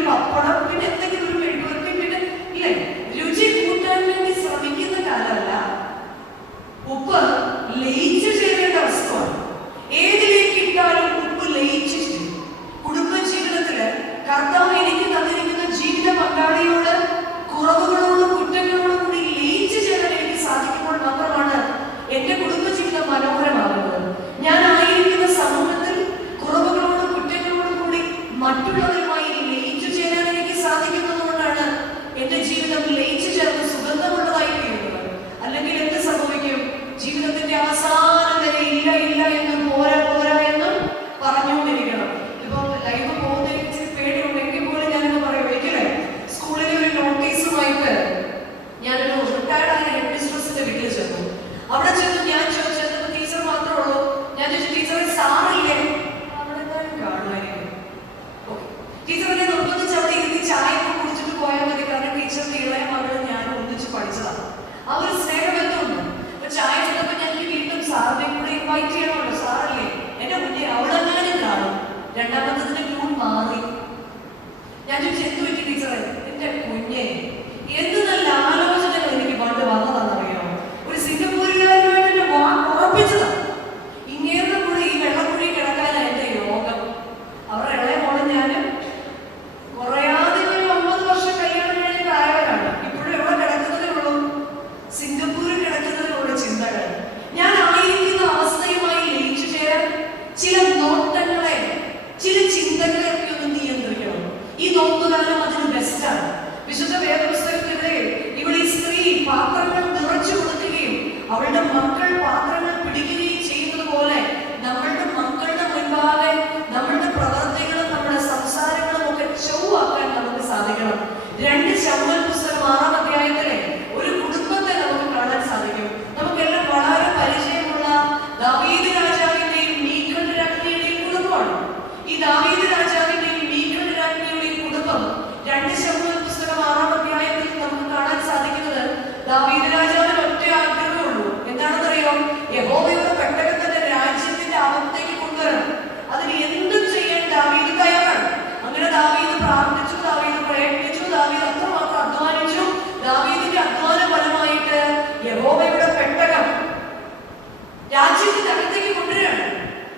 ഒരു പപ്പടം പിന്നെ എന്തെങ്കിലും ഒരു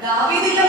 ദാവീദിന്റെ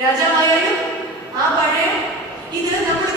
രാജാവായാലും ആ പഴയ ഇത് നമ്മൾ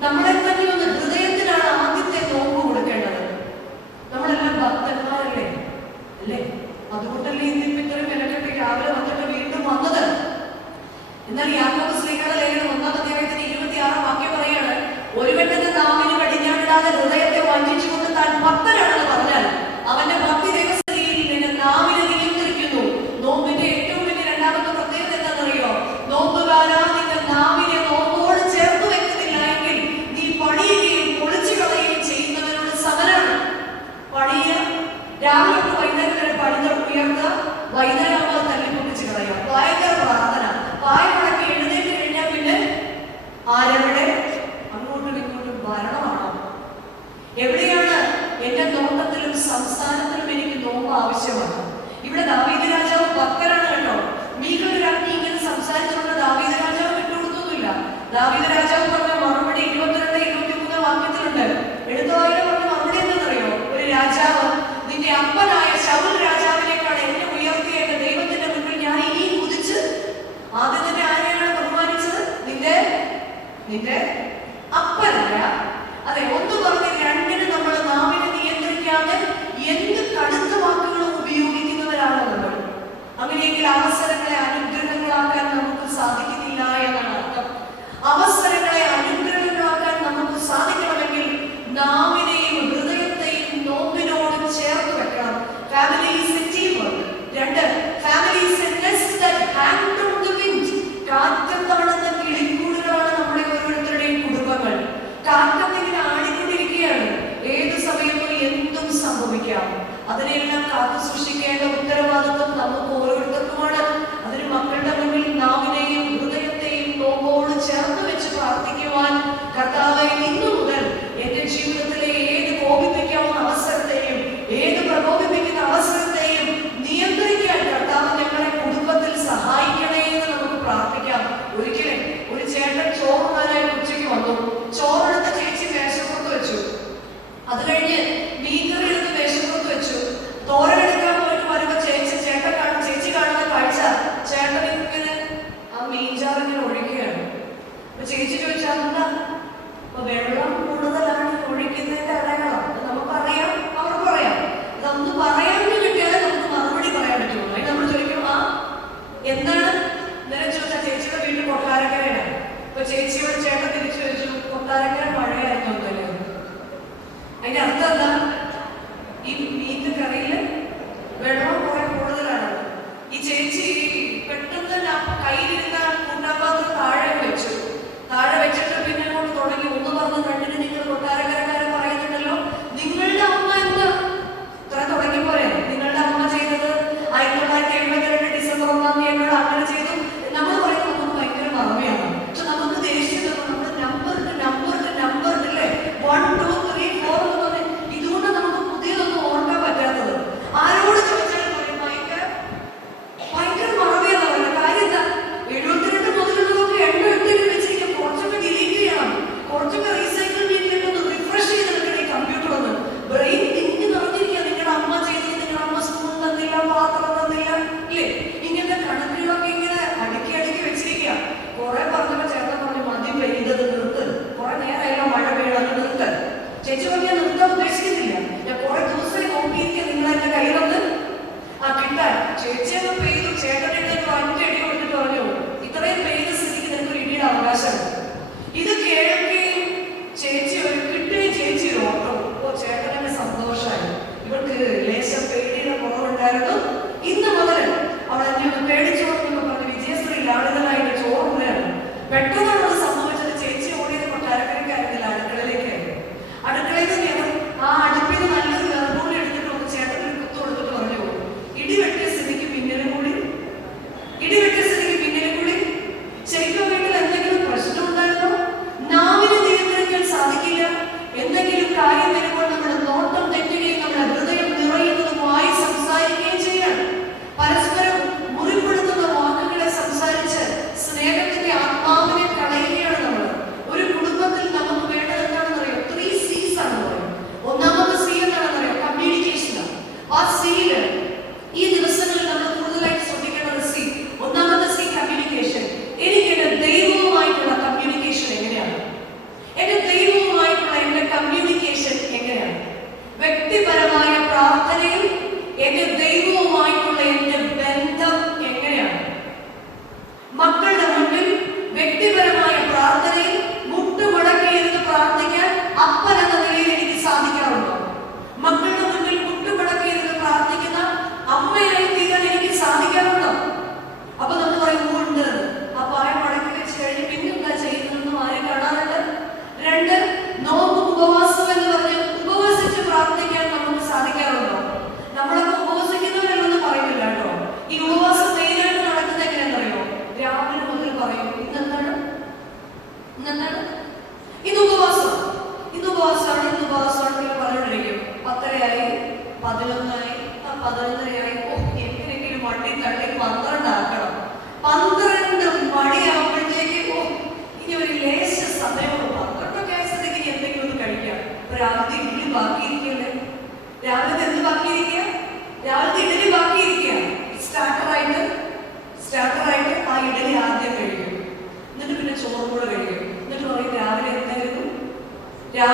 നമ്മളെ തന്നെ ഒന്ന് നമുക്ക് ആവശ്യമാണ്. ഇവിടെ ദാവീദ് രാജാവ് ഭക്തനാണ് കേട്ടോ. മീഖൽ രാജ്ഞി ഇങ്ങനെ സംസാരിച്ചുകൊണ്ട് ദാവീദ് രാജാവ് വിട്ടുകൊടുത്തൊന്നുമില്ല. ദാവീദ്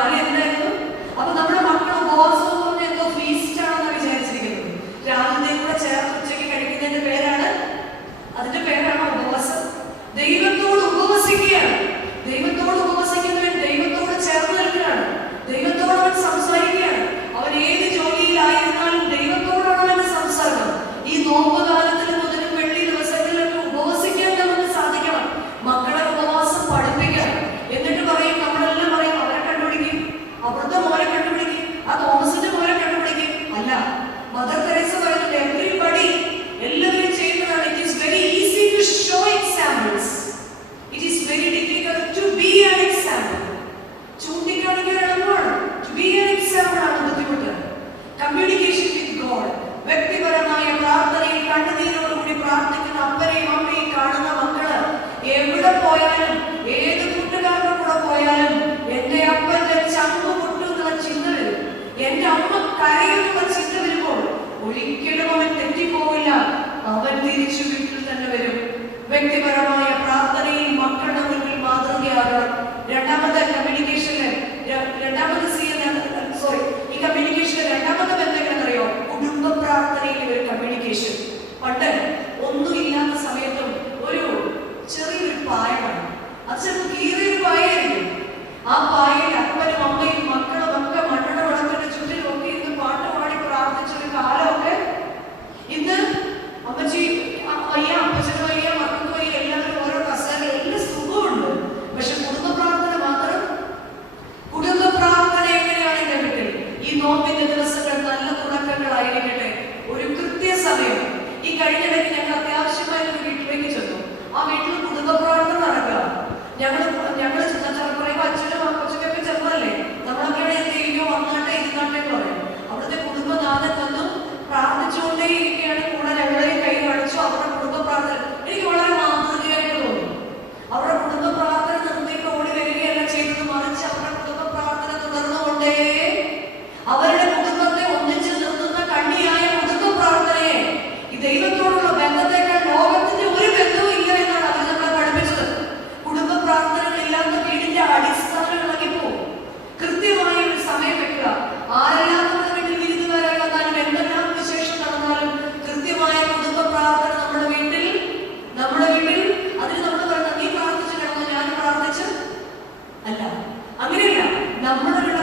അതിൽ എന്തായിരുന്നു അപ്പൊ നമ്മുടെ മക്കൾ ബോസ് വ്യക്തിപരമായ പ്രാർത്ഥനയിൽ മക്കളുടെ മുന്നിൽ മാതൃകയാകണം രണ്ടാമത് കമ്മ്യൂണിക്കേഷനിൽ രണ്ടാമത് സി സോറി ഈ കമ്മ്യൂണിക്കേഷനിൽ രണ്ടാമത് ബന്ധം എങ്ങനെയെന്നറിയോ കുടുംബ പ്രാർത്ഥനയിൽ ഒരു കമ്മ്യൂണിക്കേഷൻ പണ്ട് ഒന്നുമില്ലാത്ത സമയത്തും ഒരു ചെറിയൊരു പായ കാണും അത് ചിലപ്പോൾ കീറിയൊരു പായായിരിക്കും ആ പായയിൽ അപ്പനും അമ്മയും நம்மளுடைய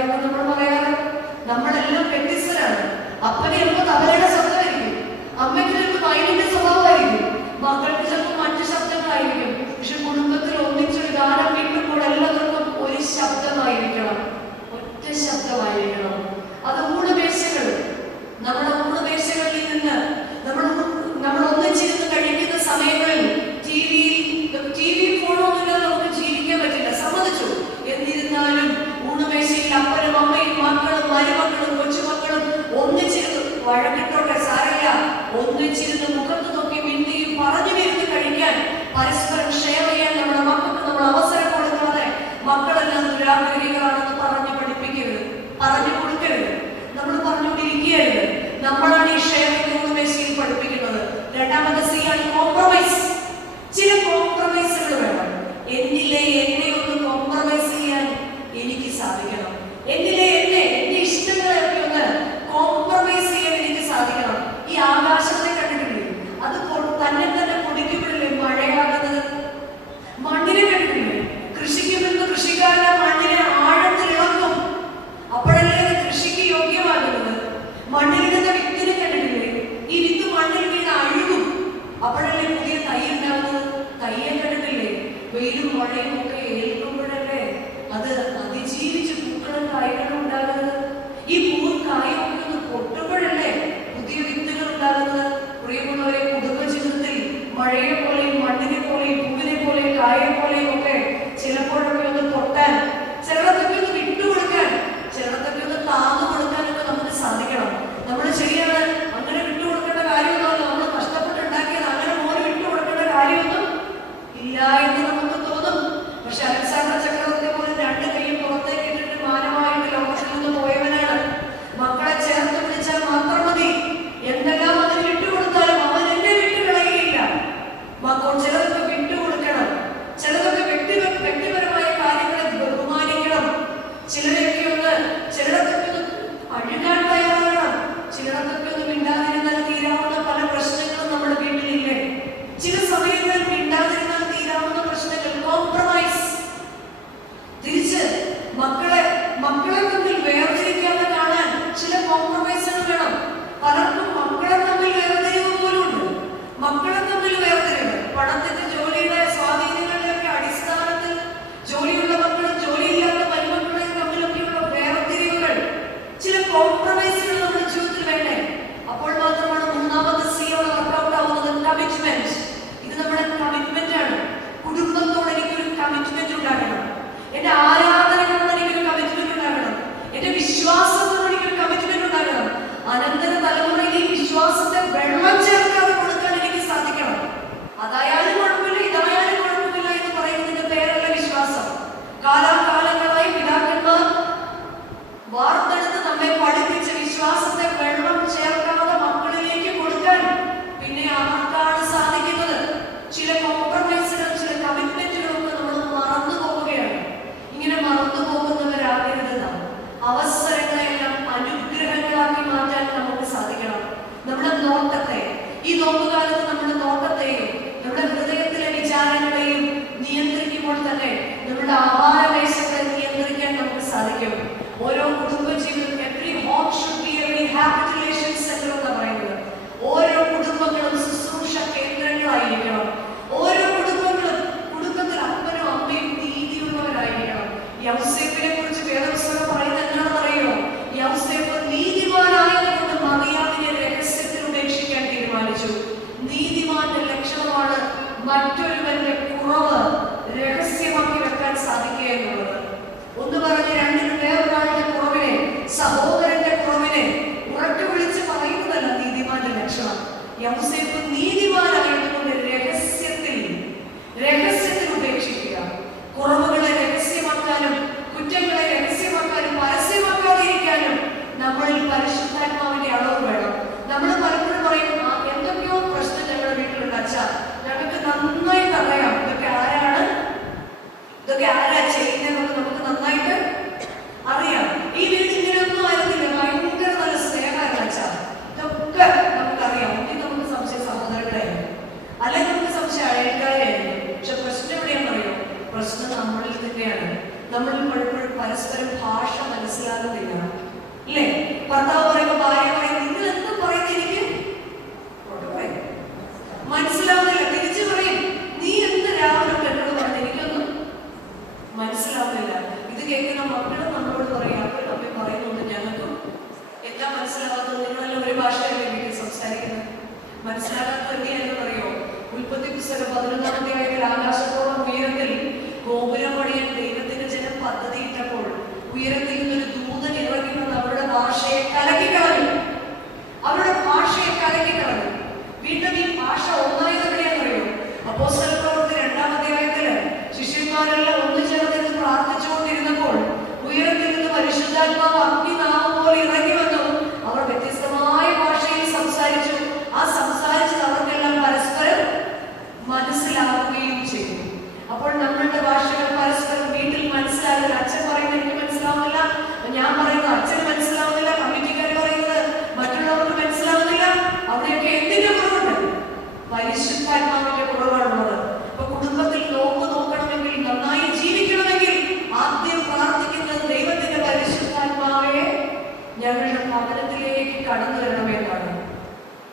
പറയുമ്പോൾ നമ്മൾ പറയാറ് നമ്മളെല്ലാം പെട്ടിസ്റ്ററാണ് അപ്പനെ ചിലപ്പോൾ തബലയുടെ ശബ്ദമായിരിക്കും. അമ്മയ്ക്ക് ചിലപ്പോൾ സ്വഭാവമായിരിക്കും. മക്കൾക്ക് ചിലപ്പോൾ മറ്റു ശബ്ദങ്ങളായിരിക്കും. പക്ഷെ കുടുംബത്തിൽ ഒന്നിച്ചൊരു ഗാനം കേൾക്കുമ്പോൾ എല്ലാവർക്കും ഒരു ശബ്ദമായിരിക്കണം. ഒറ്റ ശബ്ദമായിരിക്കണം. ഒന്നിച്ചിരുന്ന് മുഖത്ത് നോക്കി മിണ്ടിയും പറഞ്ഞു വരുത്തി കഴിക്കാൻ പരസ്പരം ഷെയർ ചെയ്യാൻ നമ്മുടെ മക്കൾക്ക് നമ്മൾ അവസരം കൊടുക്കാതെ മക്കളെല്ലാം ദുരാഗ്രഹികളാണെന്ന് പറഞ്ഞു പഠിപ്പിക്കരുത് പറഞ്ഞു കൊടുക്കരുത്. നമ്മൾ പറഞ്ഞുകൊണ്ടിരിക്കുകയരുത് നമ്മളാണ് ഈ ഷെയറിംഗ് യൂണിവേഴ്സിറ്റിയിൽ പഠിപ്പിക്കുന്നത്. രണ്ടാമത്തെ സി ആണ് കോംപ്രമൈസ് ചില കോംപ്രമൈസുകൾ വേണം. എന്നിലെ എന്നെ ഒന്ന് കോംപ്രമൈസ് ചെയ്യാൻ എനിക്ക് സാധിക്കണം. എന്നിലെ